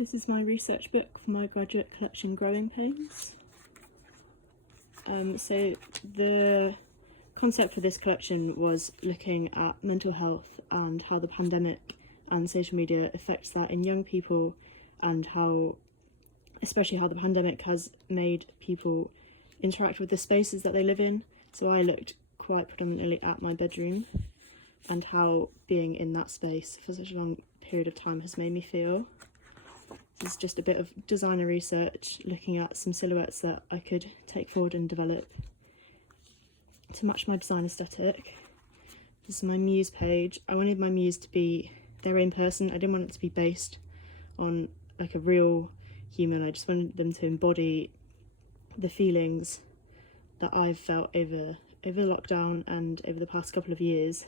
This is my research book for my graduate collection, Growing Pains. So the concept for this collection was looking at mental health and how the pandemic and social media affects that in young people, and how, especially how the pandemic has made people interact with the spaces that they live in. So I looked quite predominantly at my bedroom and how being in that space for such a long period of time has made me feel. This is just a bit of designer research, looking at some silhouettes that I could take forward and develop to match my design aesthetic. This is my muse page. I wanted my muse to be their own person. I didn't want it to be based on like a real human. I just wanted them to embody the feelings that I've felt over lockdown and over the past couple of years.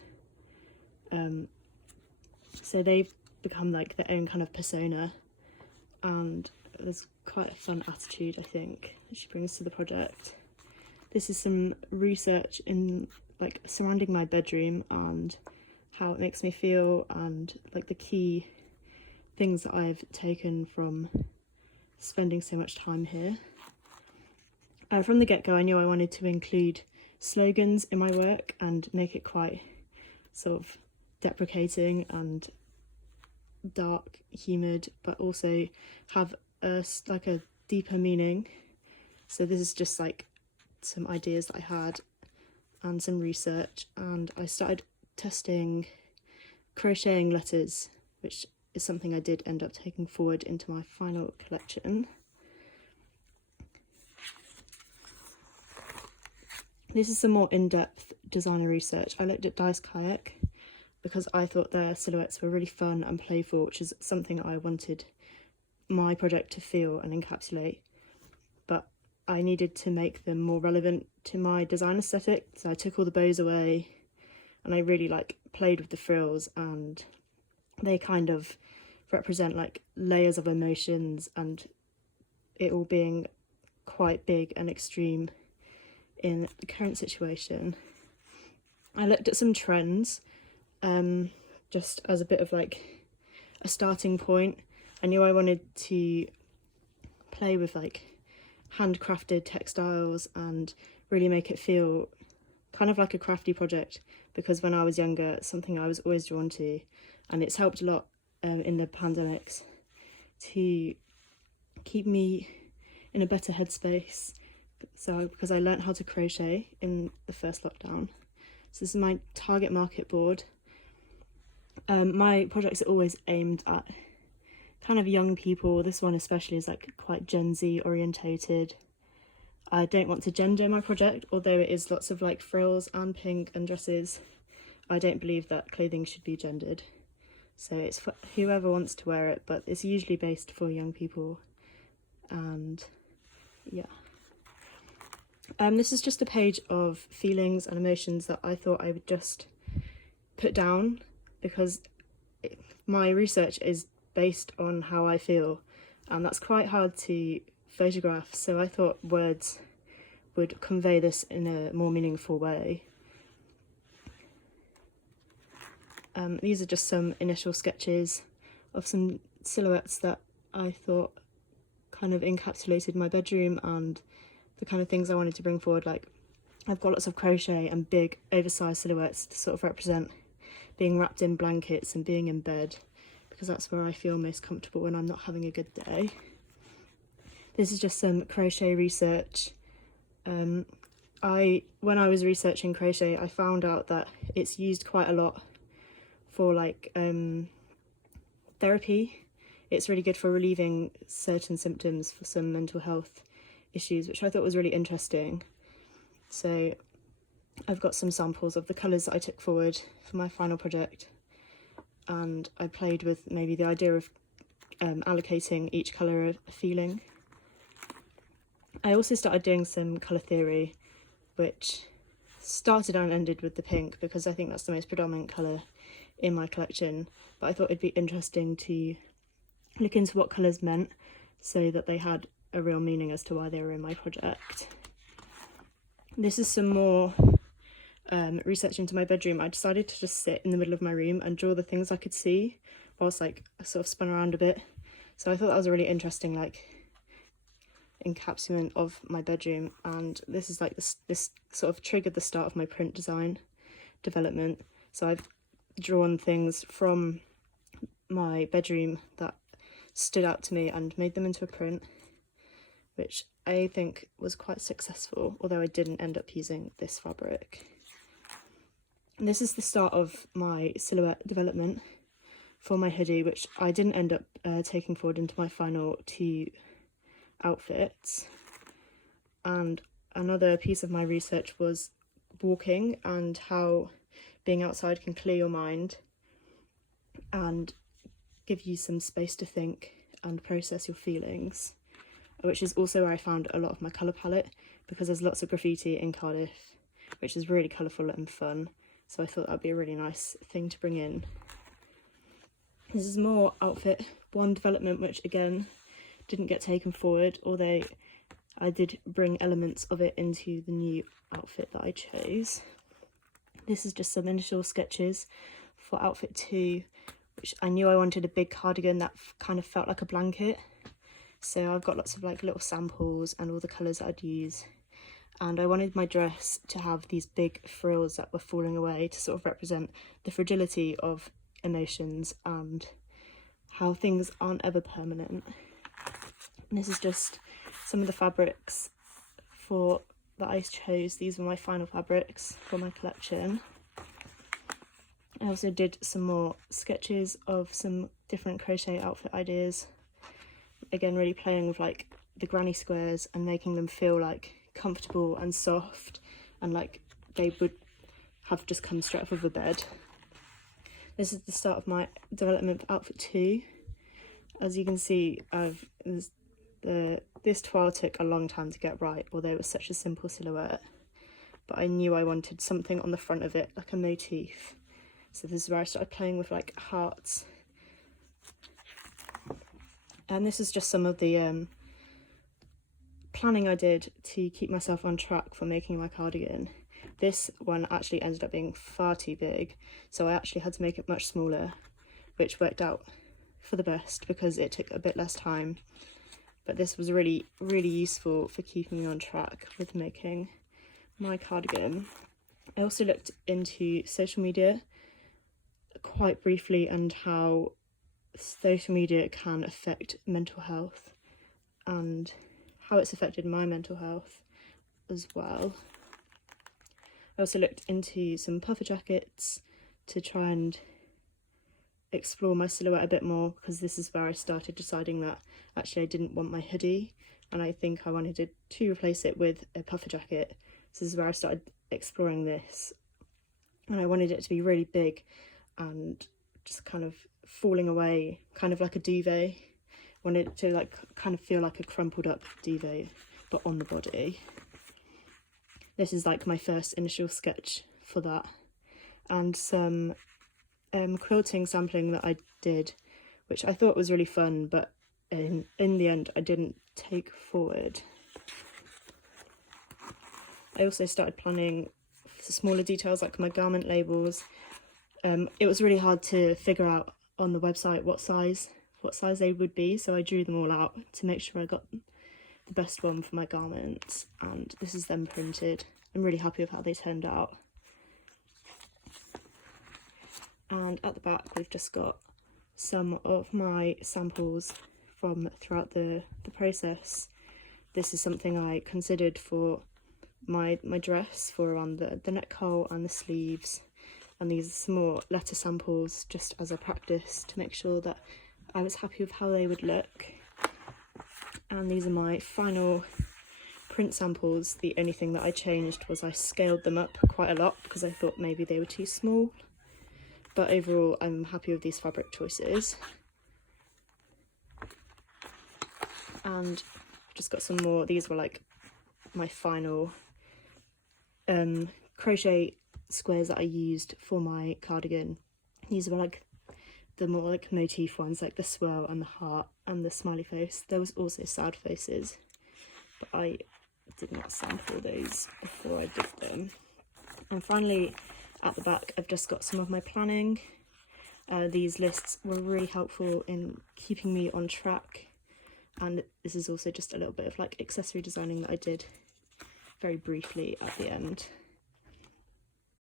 So they've become like their own kind of persona, and there's quite a fun attitude, I think, that she brings to the project. This is some research in like surrounding my bedroom and how it makes me feel, and like the key things that I've taken from spending so much time here. From the get-go, I knew I wanted to include slogans in my work and make it quite sort of deprecating and dark humoured, but also have a deeper meaning. So this is just like some ideas that I had and some research, and I started testing crocheting letters, which is something I did end up taking forward into my final collection. This is some more in-depth designer research. I looked at Dice Kayak because I thought their silhouettes were really fun and playful, which is something I wanted my project to feel and encapsulate. But I needed to make them more relevant to my design aesthetic, so I took all the bows away and I really played with the frills, and they kind of represent like layers of emotions, and it all being quite big and extreme in the current situation. I looked at some trends just as a bit of like a starting point. I knew I wanted to play with like handcrafted textiles and really make it feel kind of like a crafty project, because when I was younger, it's something I was always drawn to, and it's helped a lot in the pandemics to keep me in a better headspace. So because I learnt how to crochet in the first lockdown. So this is my target market board. My projects are always aimed at kind of young people. This one especially is like quite Gen Z orientated. I don't want to gender my project, although it is lots of like frills and pink and dresses. I don't believe that clothing should be gendered. So it's for whoever wants to wear it, but it's usually based for young people. And yeah. This is just a page of feelings and emotions that I thought I would just put down, because my research is based on how I feel, and that's quite hard to photograph, so I thought words would convey this in a more meaningful way. These are just some initial sketches of some silhouettes that I thought kind of encapsulated my bedroom and the kind of things I wanted to bring forward. Like, I've got lots of crochet and big oversized silhouettes to sort of represent being wrapped in blankets and being in bed, because that's where I feel most comfortable when I'm not having a good day. This is just some crochet research. When I was researching crochet, I found out that it's used quite a lot for therapy. It's really good for relieving certain symptoms for some mental health issues, which I thought was really interesting. So I've got some samples of the colours that I took forward for my final project, and I played with maybe the idea of allocating each colour a feeling. I also started doing some colour theory, which started and ended with the pink, because I think that's the most predominant colour in my collection, but I thought it'd be interesting to look into what colours meant so that they had a real meaning as to why they were in my project. This is some more research into my bedroom. I decided to just sit in the middle of my room and draw the things I could see whilst I sort of spun around a bit. So I thought that was a really interesting like encapsulation of my bedroom, and this is like this sort of triggered the start of my print design development. So I've drawn things from my bedroom that stood out to me and made them into a print, which I think was quite successful, although I didn't end up using this fabric. And this is the start of my silhouette development for my hoodie, which I didn't end up taking forward into my final 2 outfits. And another piece of my research was walking and how being outside can clear your mind and give you some space to think and process your feelings, which is also where I found a lot of my colour palette, because there's lots of graffiti in Cardiff, which is really colourful and fun, so I thought that'd be a really nice thing to bring in. This is more outfit 1 development, which again didn't get taken forward, although I did bring elements of it into the new outfit that I chose. This is just some initial sketches for outfit 2, which I knew I wanted a big cardigan that kind of felt like a blanket. So I've got lots of like little samples and all the colours that I'd use. And I wanted my dress to have these big frills that were falling away to sort of represent the fragility of emotions and how things aren't ever permanent. And this is just some of the fabrics that I chose. These were my final fabrics for my collection. I also did some more sketches of some different crochet outfit ideas. Again, really playing with like the granny squares and making them feel like comfortable and soft and like they would have just come straight off of a bed. This is the start of my development for outfit 2. As you can see, this toile took a long time to get right, although it was such a simple silhouette. But I knew I wanted something on the front of it, like a motif. So this is where I started playing with like hearts. And this is just some of the planning I did to keep myself on track for making my cardigan. This one actually ended up being far too big, so I actually had to make it much smaller, which worked out for the best because it took a bit less time. But this was really, really useful for keeping me on track with making my cardigan. I also looked into social media quite briefly and how social media can affect mental health and how it's affected my mental health as well. I also looked into some puffer jackets to try and explore my silhouette a bit more, because this is where I started deciding that actually I didn't want my hoodie and I think I wanted to replace it with a puffer jacket. So this is where I started exploring this, and I wanted it to be really big and just kind of falling away, kind of like a duvet. Wanted it to like kind of feel like a crumpled up duvet but on the body. This is like my first initial sketch for that, and some quilting sampling that I did, which I thought was really fun, but in the end I didn't take forward. I also started planning smaller details like my garment labels. It was really hard to figure out on the website what size they would be, so I drew them all out to make sure I got the best one for my garments, and this is them printed. I'm really happy with how they turned out. And at the back we've just got some of my samples from throughout the process. This is something I considered for my dress, for around the neck hole and the sleeves, and these are some more letter samples just as a practice to make sure that I was happy with how they would look. And these are my final print samples. The only thing that I changed was I scaled them up quite a lot because I thought maybe they were too small, but overall I'm happy with these fabric choices. And I've just got some more. These were like my final crochet squares that I used for my cardigan. These were like the more like motif ones, like the swirl and the heart and the smiley face. There was also sad faces, but I did not sample those before I did them. And finally at the back I've just got some of my planning. These lists were really helpful in keeping me on track, and this is also just a little bit of like accessory designing that I did very briefly at the end.